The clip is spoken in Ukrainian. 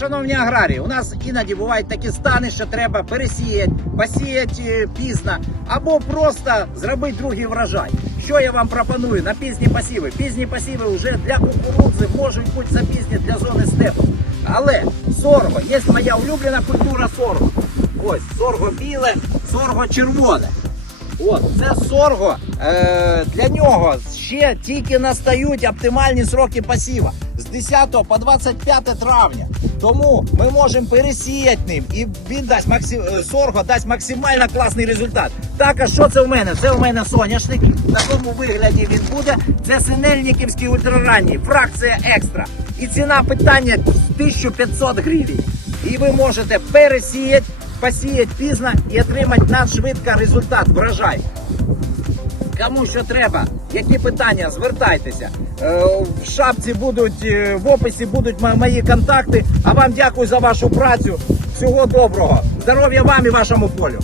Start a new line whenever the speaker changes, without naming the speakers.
шановні аграрії, у нас іноді бувають такі стани, що треба пересіяти, посіяти е, пізно, або просто зробити другий врожай. Що я вам пропоную на пізні посіви? Пізні посіви вже для кукурудзи можуть бути запізні для зони степу. Але сорго, є моя улюблена культура сорго. Ось сорго біле, сорго червоне. От, це сорго. Е, для нього ще тільки настають оптимальні сроки посіва 10 по 25 травня. Тому ми можемо пересіяти ним, і він дасть максим... е, сорго дасть максимально класний результат. Так, а що це в мене? Це в мене соняшник. В такому вигляді він буде. Це синельниківський ультраранній, фракція екстра. І ціна питання 1500 гривень. І ви можете пересіяти, посіяти пізно і отримати надшвидко результат, врожай. Кому що треба, які питання, звертайтеся. Е, В шапці будуть, е, в описі будуть мої контакти. А вам дякую за вашу працю. Всього доброго. Здоров'я вам і вашому полю.